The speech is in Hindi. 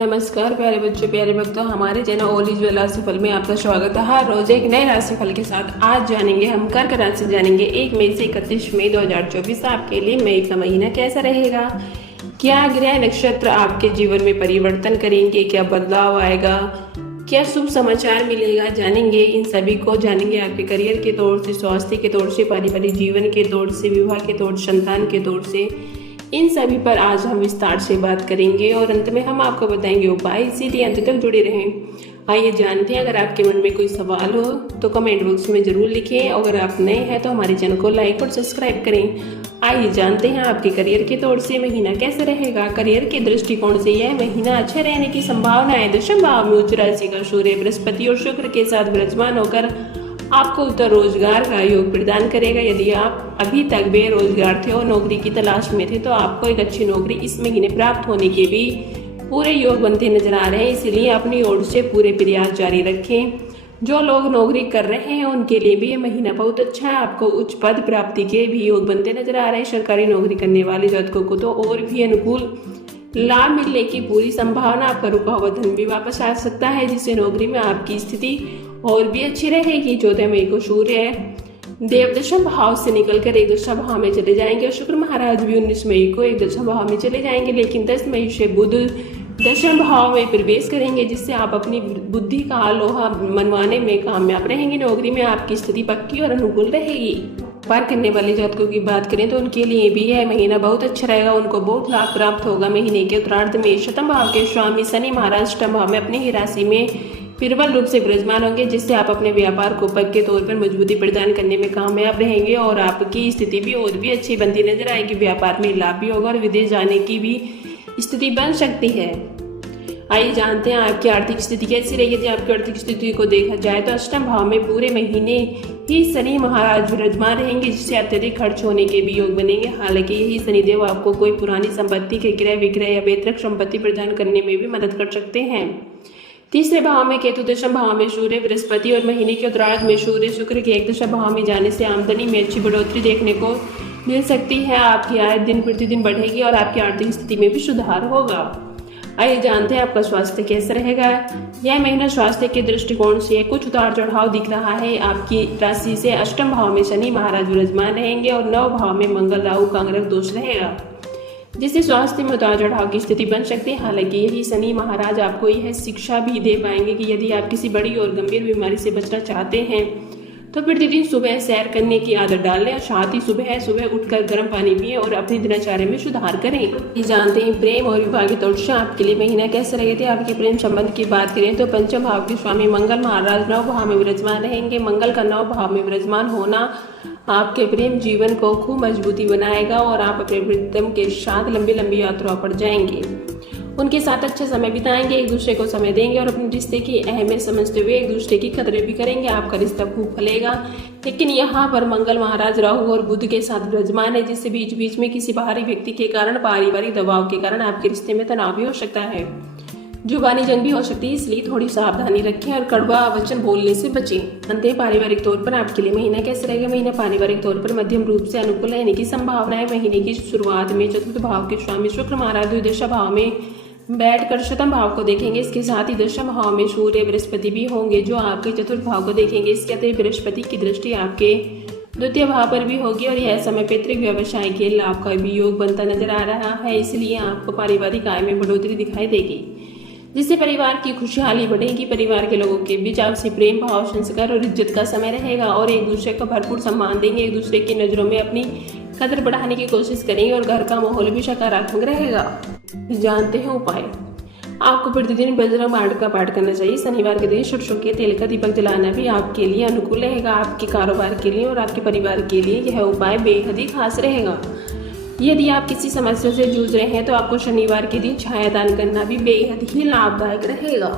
नमस्कार प्यारे बच्चों, प्यारे भक्तों, हमारे चैनल ओली ज्वेल राशिफल में आपका स्वागत है। हर रोज एक नए राशिफल के साथ आज जानेंगे हम कर्क राशि जानेंगे 1 मई से 31 मई 2024 आपके लिए मई का महीना कैसा रहेगा। क्या ग्रह नक्षत्र आपके जीवन में परिवर्तन करेंगे, क्या बदलाव आएगा, क्या शुभ समाचार मिलेगा, जानेंगे। इन सभी को जानेंगे आपके करियर के तौर से, स्वास्थ्य के तौर से, पारिवारिक जीवन के तौर से, विवाह के तौर, संतान के तौर से, इन सभी पर आज हम विस्तार से बात करेंगे और अंत में हम आपको बताएंगे उपाय, इसीलिए अंत तक जुड़े रहें। आइए जानते हैं। अगर आपके मन में कोई सवाल हो तो कमेंट बॉक्स में जरूर लिखें। अगर आप नए हैं तो हमारे चैनल को लाइक और सब्सक्राइब करें। आइए जानते हैं आपके करियर के तौर से महीना कैसे रहेगा। करियर के दृष्टिकोण से यह महीना अच्छे रहने की संभावना है। दशम भाव में उच्च राशि का सूर्य बृहस्पति और शुक्र के साथ विराजमान होकर आपको उत्तर रोजगार का योग प्रदान करेगा। यदि आप अभी तक बेरोजगार थे और नौकरी की तलाश में थे तो आपको एक अच्छी नौकरी इस महीने प्राप्त होने के भी पूरे योग बनते नजर आ रहे हैं, इसलिए अपनी ओर से पूरे प्रयास जारी रखें। जो लोग नौकरी कर रहे हैं उनके लिए भी ये महीना बहुत अच्छा है। आपको उच्च पद प्राप्ति के भी योग बनते नजर आ रहे हैं। सरकारी नौकरी करने वाले जातकों को तो और भी अनुकूल लाभ मिलने की पूरी संभावना। आपका रुका हुआ धन भी वापस आ सकता है, जिससे नौकरी में आपकी स्थिति और भी अच्छी रहेगी। 14 मई को सूर्य देव दशम भाव से निकलकर एक दशम भाव में चले जाएंगे और शुक्र महाराज भी 19 मई को एक दशम भाव में चले जाएंगे। लेकिन 10 मई से बुध दशम भाव में प्रवेश करेंगे, जिससे आप अपनी बुद्धि का लोहा मनवाने में कामयाब रहेंगे। नौकरी में आपकी स्थिति पक्की और अनुकूल रहेगी। व्यापार करने वाले जातकों की बात करें तो उनके लिए भी यह महीना बहुत अच्छा रहेगा। उनको बहुत लाभ प्राप्त होगा। महीने के उत्तरार्ध में शतम भाव के स्वामी शनि महाराज अष्टम भाव में अपनी ही राशि में प्रबल रूप से विराजमान होंगे, जिससे आप अपने व्यापार को पक्के तौर पर मजबूती प्रदान करने में कामयाब रहेंगे और आपकी स्थिति भी और भी अच्छी बनती नजर आएगी। व्यापार में लाभ भी होगा और विदेश जाने की भी स्थिति बन सकती है। आइए जानते हैं आपकी आर्थिक स्थिति कैसी रहेगी। यदि आपकी आर्थिक स्थिति को देखा जाए तो अष्टम भाव में पूरे महीने ही शनि महाराज विराजमान रहेंगे, जिससे अत्यधिक खर्च होने के भी योग बनेंगे। हालांकि यही शनिदेव आपको कोई पुरानी संपत्ति के क्रय विक्रय या बेतरक संपत्ति प्रदान करने में भी मदद कर सकते हैं। तीसरे भाव में केतु, दशम भाव में सूर्य बृहस्पति और महीने के उत्तरार्ध में सूर्य शुक्र के एक दशम भाव में जाने से आमदनी में अच्छी बढ़ोतरी देखने को मिल सकती है। आपकी आय दिन प्रतिदिन बढ़ेगी और आपकी आर्थिक स्थिति में भी सुधार होगा। आइए जानते हैं आपका स्वास्थ्य कैसा रहेगा। यह महीना स्वास्थ्य के दृष्टिकोण से कुछ उतार चढ़ाव दिख रहा है। आपकी राशि से अष्टम भाव में शनि महाराज विराजमान रहेंगे और 9 भाव में मंगल राहु का अंगरख दोष रहेगा, जिससे स्वास्थ्य में उतार चढ़ाव की स्थिति बन सकती है। हालांकि यही शनि महाराज आपको यह शिक्षा भी दे पाएंगे कि यदि आप किसी बड़ी और गंभीर बीमारी से बचना चाहते हैं तो प्रतिदिन सुबह सैर करने की आदत डाल लें और साथ ही सुबह उठकर गर्म पानी पिएं और अपनी दिनचर्या में सुधार करें। ये जानते हैं प्रेम और विवाह के तौर से आपके लिए महीना कैसे रहेगा। आपके प्रेम संबंध की बात करें तो पंचम भाव के स्वामी मंगल महाराज 9 भाव में विराजमान रहेंगे। मंगल का 9 भाव में विराजमान होना आपके प्रेम जीवन को खूब मजबूती बनाएगा और आप अपने प्रीतम के साथ लंबी लंबी यात्राओं पर जाएंगे। उनके साथ अच्छा समय बिताएंगे, एक दूसरे को समय देंगे और अपने रिश्ते की अहमियत समझते हुए एक दूसरे की कदर भी करेंगे। आपका रिश्ता खूब फलेगा। लेकिन यहाँ पर मंगल महाराज राहु और बुध के साथ विराजमान है, जिससे बीच बीच में किसी बाहरी व्यक्ति के कारण, पारिवारिक दबाव के कारण आपके रिश्ते में तनाव भी हो सकता है। जुबानी जंग भी हो सकती है, इसलिए थोड़ी सावधानी रखें और कड़वा वचन बोलने से बचें। अंत पारिवारिक तौर पर आपके लिए महीना कैसे रहेगा। महीना पारिवारिक तौर पर मध्यम रूप से अनुकूल रहने की संभावना है। महीने की शुरुआत में चतुर्थ भाव के स्वामी शुक्र महाराज द्विदशा भाव में बैठकर शतम भाव को देखेंगे। इसके साथ ही दशम भाव में सूर्य बृहस्पति भी होंगे, जो आपके चतुर्थ भाव को देखेंगे। इसके अतिरिक्त बृहस्पति की दृष्टि आपके द्वितीय भाव पर भी होगी और यह समय पैतृक व्यवसाय के लाभ का भी योग बनता नजर आ रहा है, इसलिए आपको पारिवारिक आय में बढ़ोतरी दिखाई देगी, जिससे परिवार की खुशहाली बढ़ेगी। परिवार के लोगों के बीच आपसी प्रेम भाव, संस्कार और इज्जत का समय रहेगा और एक दूसरे को भरपूर सम्मान देंगे। एक दूसरे की नजरों में अपनी कदर बढ़ाने की कोशिश करेंगे और घर का माहौल भी सकारात्मक रहेगा। जानते हैं उपाय। आपको प्रतिदिन बजरंग बाण का पाठ करना चाहिए। शनिवार के दिन सरसों के तेल का दीपक जलाना भी आपके लिए अनुकूल रहेगा। आपके कारोबार के लिए और आपके परिवार के लिए यह उपाय बेहद ही खास रहेगा। यदि आप किसी समस्या से जूझ रहे हैं तो आपको शनिवार के दिन छाया दान करना भी बेहद ही लाभदायक रहेगा।